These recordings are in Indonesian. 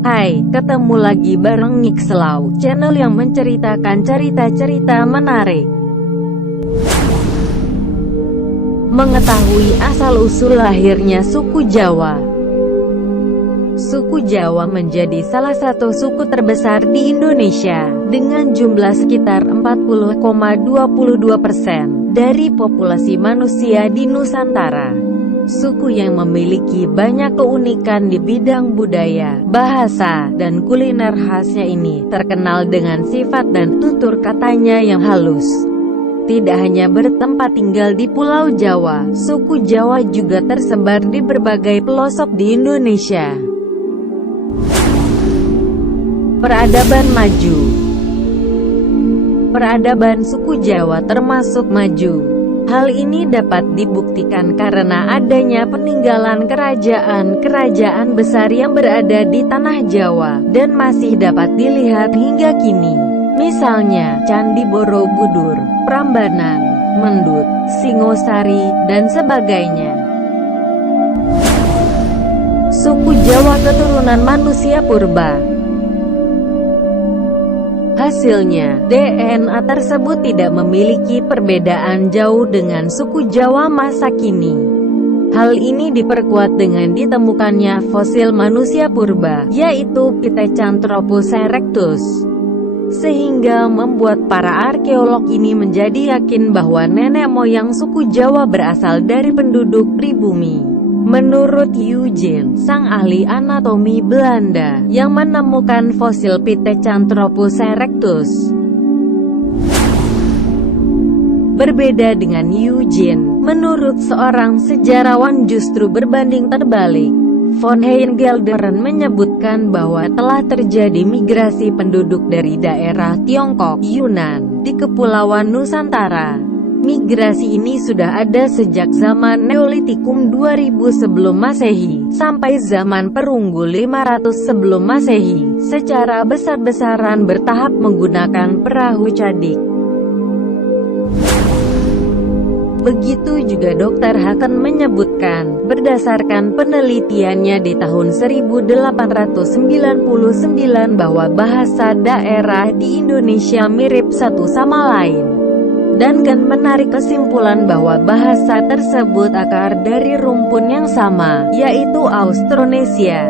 Hai, ketemu lagi bareng Nixlau, channel yang menceritakan cerita-cerita menarik. Mengetahui asal-usul lahirnya suku Jawa. Suku Jawa menjadi salah satu suku terbesar di Indonesia, dengan jumlah sekitar 40,22% dari populasi manusia di Nusantara. Suku yang memiliki banyak keunikan di bidang budaya, bahasa, dan kuliner khasnya ini terkenal dengan sifat dan tutur katanya yang halus. Tidak hanya bertempat tinggal di Pulau Jawa, suku Jawa juga tersebar di berbagai pelosok di Indonesia. Peradaban maju. Peradaban suku Jawa termasuk maju. Hal ini dapat dibuktikan karena adanya peninggalan kerajaan-kerajaan besar yang berada di tanah Jawa, dan masih dapat dilihat hingga kini. Misalnya, Candi Borobudur, Prambanan, Mendut, Singosari, dan sebagainya. Suku Jawa keturunan manusia purba. Hasilnya, DNA tersebut tidak memiliki perbedaan jauh dengan suku Jawa masa kini. Hal ini diperkuat dengan ditemukannya fosil manusia purba, yaitu Pithecanthropus erectus. Sehingga membuat para arkeolog ini menjadi yakin bahwa nenek moyang suku Jawa berasal dari penduduk pribumi. Menurut Eugene, sang ahli anatomi Belanda, yang menemukan fosil Pithecanthropus erectus. Berbeda dengan Eugene, menurut seorang sejarawan justru berbanding terbalik. Von Heijngelderen menyebutkan bahwa telah terjadi migrasi penduduk dari daerah Tiongkok, Yunan, di Kepulauan Nusantara. Migrasi ini sudah ada sejak zaman Neolitikum 2000 sebelum Masehi, sampai zaman Perunggu 500 sebelum Masehi, secara besar-besaran bertahap menggunakan perahu cadik. Begitu juga Dr. Haken menyebutkan, berdasarkan penelitiannya di tahun 1899 bahwa bahasa daerah di Indonesia mirip satu sama lain. Dan kan menarik kesimpulan bahwa bahasa tersebut akar dari rumpun yang sama, yaitu Austronesia.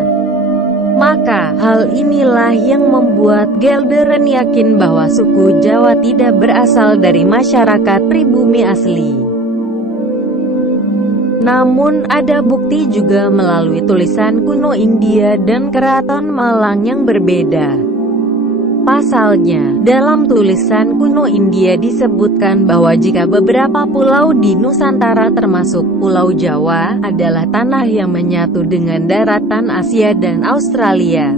Maka, hal inilah yang membuat Gelderen yakin bahwa suku Jawa tidak berasal dari masyarakat pribumi asli. Namun, ada bukti juga melalui tulisan kuno India dan Keraton Malang yang berbeda. Pasalnya, dalam tulisan kuno India disebutkan bahwa jika beberapa pulau di Nusantara termasuk Pulau Jawa adalah tanah yang menyatu dengan daratan Asia dan Australia.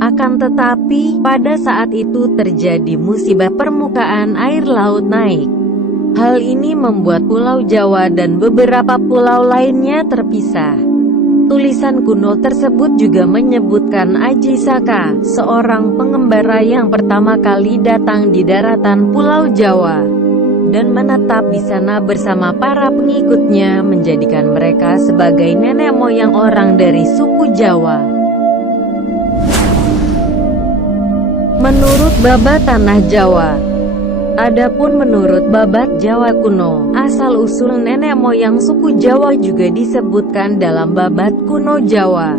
Akan tetapi, pada saat itu terjadi musibah permukaan air laut naik. Hal ini membuat Pulau Jawa dan beberapa pulau lainnya terpisah. Tulisan kuno tersebut juga menyebutkan Aji Saka, seorang pengembara yang pertama kali datang di daratan Pulau Jawa, dan menetap di sana bersama para pengikutnya, menjadikan mereka sebagai nenek moyang orang dari suku Jawa. Menurut Babat Tanah Jawa. Adapun menurut Babat Jawa kuno, asal-usul nenek moyang suku Jawa juga disebutkan dalam Babat Kuno Jawa.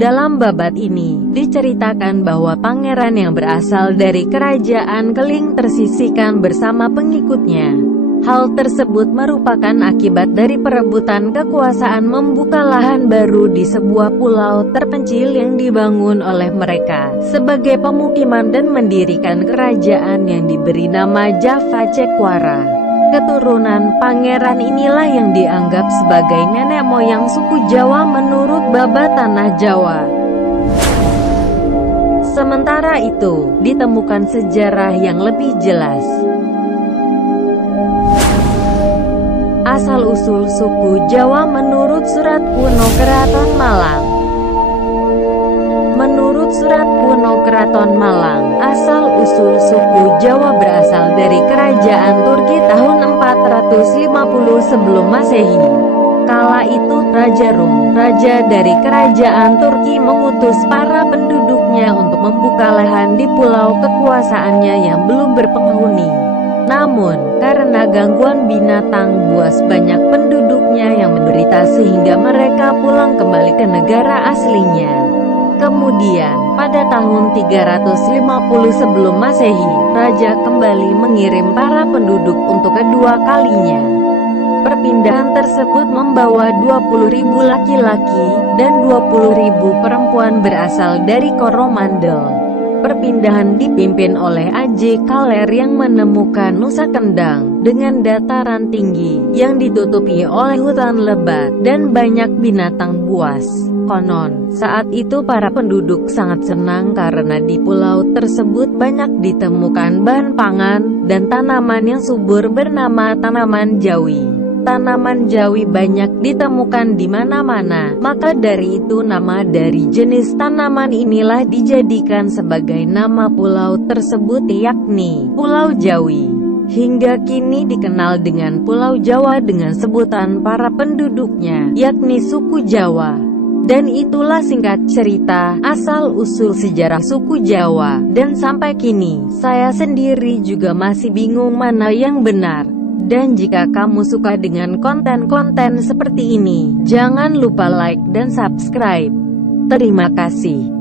Dalam babat ini, diceritakan bahwa pangeran yang berasal dari kerajaan Keling tersisihkan bersama pengikutnya. Hal tersebut merupakan akibat dari perebutan kekuasaan membuka lahan baru di sebuah pulau terpencil yang dibangun oleh mereka sebagai pemukiman dan mendirikan kerajaan yang diberi nama Java Cekwara. Keturunan pangeran inilah yang dianggap sebagai nenek moyang suku Jawa menurut Babat Tanah Jawa. Sementara itu, ditemukan sejarah yang lebih jelas. Asal-usul suku Jawa menurut Surat Kuno Keraton Malang. Menurut Surat Kuno Keraton Malang, asal-usul suku Jawa berasal dari kerajaan Turki tahun 450 sebelum Masehi. Kala itu Raja Rum, raja dari kerajaan Turki, mengutus para penduduk hanya untuk membuka lahan di pulau kekuasaannya yang belum berpenghuni. Namun, karena gangguan binatang buas, banyak penduduknya yang menderita sehingga mereka pulang kembali ke negara aslinya. Kemudian, pada tahun 350 sebelum Masehi, Raja kembali mengirim para penduduk untuk kedua kalinya. Perpindahan tersebut membawa 20.000 laki-laki dan 20.000 perempuan berasal dari Coromandel. Perpindahan dipimpin oleh A.J. Kaler yang menemukan Nusa Kendang dengan dataran tinggi yang ditutupi oleh hutan lebat dan banyak binatang buas. Konon, saat itu para penduduk sangat senang karena di pulau tersebut banyak ditemukan bahan pangan dan tanaman yang subur bernama tanaman jawi. Tanaman jawi banyak ditemukan di mana-mana, maka dari itu nama dari jenis tanaman inilah dijadikan sebagai nama pulau tersebut, yakni Pulau Jawi. Hingga kini dikenal dengan Pulau Jawa dengan sebutan para penduduknya, yakni suku Jawa. Dan itulah singkat cerita, asal-usul sejarah suku Jawa. Dan sampai kini, saya sendiri juga masih bingung mana yang benar. Dan jika kamu suka dengan konten-konten seperti ini, jangan lupa like dan subscribe. Terima kasih.